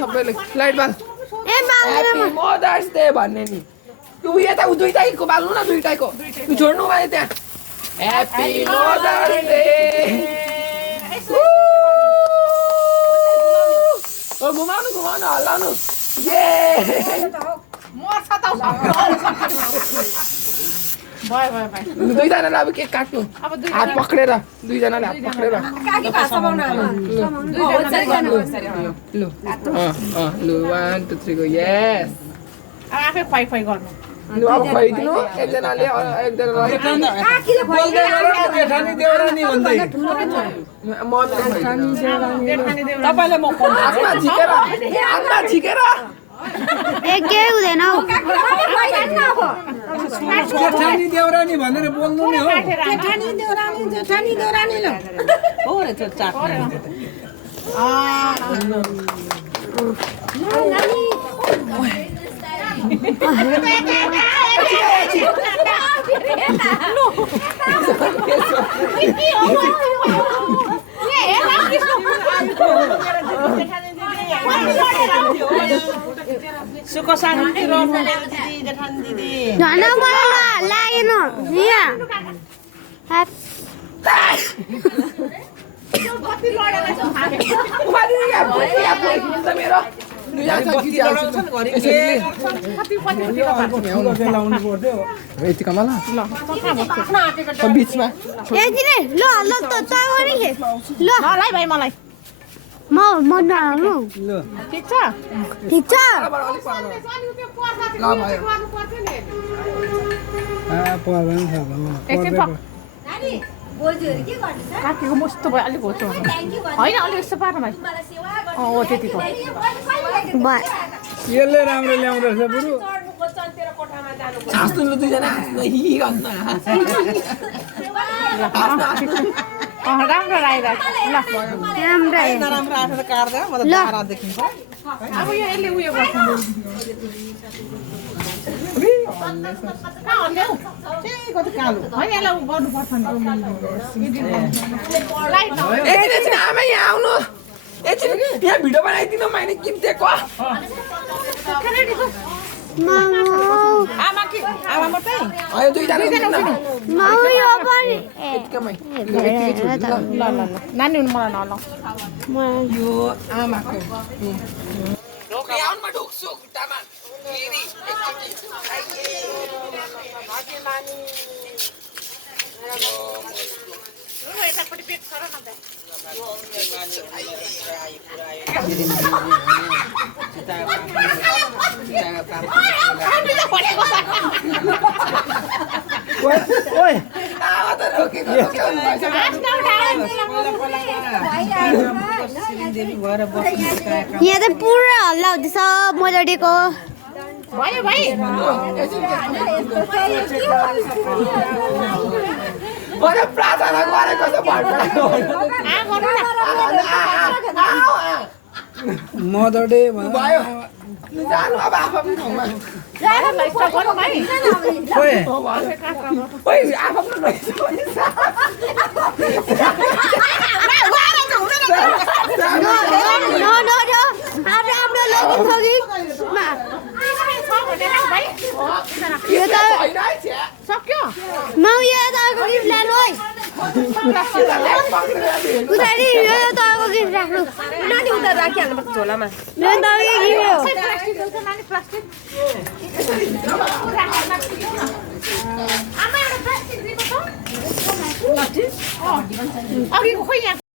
सबैले लाइट बाल ए बाल्दैन happy mothers day भन्ने नि तु यता दुईटैको बाल्नु न दुईटैको तु छोड्नु भयो त्यहाँ ह्यापी मदर्स डे ओ घुमाउनु घुमाउनु हल्लाउनु ये मर्छ त बाइ दुईजनाले अब केक काट्नु हात पक्रेर दुईजनाले हात पक्रेर काकी भाषा बनाउनु लु लु 1 2 3 गो यस आफै खुवाइ खुवाइ गर्नु लु अब खुवाइदिनु एकजनाले एकजनाले काकीले जेठानी देउरानी भन्दै तपाईले म फोन आत्मा झिकेर ए के हुँदैन हौ जेठानी देउरानी भनेर बोल्नु नि हो जेठानी देउरानी ल हो रे त्यो चाट सुख शान्ति रहनु दिदी जेठानी दिदी झन् मलाई लागेन यहाँ बिचमा एकदिनै ल ल त तँलाई नि ल मलाई भाइ मलाई म नआउनु ठिक छ ठिक छ एकछिन काकीको मस्तो भयो अलिक होचो होइन अलिक यस्तो पार भाइ हो त्यतिको यसले राम्रो ल्याउँदैछ बरु हाँस्नु दुईजना हाँस्नु हि गर्नु राम्रो आइरहेको ल राम्रै नराम्रो आएर काट्दा म त तारा देखिन्छ अब यो यसले उयो गर्छ कति कालो होइन यसलाई गर्नुपर्छ नि एकछिन आमा यहाँ आउनु एकछिन यहाँ भिडियो बनाइदिनु मैले किन्थेको आमा कि आमा मात्रै अयो दुईजना यो पनि यतिकैमै ल ल ल नानी हुनु मलाई नलाउ यो आमाको ढोक्री आउनमा ढोक्छु खुट्टामा फेरि यतापट्टि पेट सर न ओइ आमा त रोकेको यहाँ त पुरा हल्ला हुँदैछ मजाडेको भयो भाइ मैले प्रार्थना गरेको छ मदर डे भयो जानु अब आफ्नो ठाउँमा ओइ आफ्नो सक्यो तपाईँको गिफ्ट लानु है उतारि यो तपाईँको गिफ्ट राख्नु नानी उता राखिहाल्नुपर्छ झोलामा यो तपाईँको गिफ्ट हो अघिको खोइ यहाँ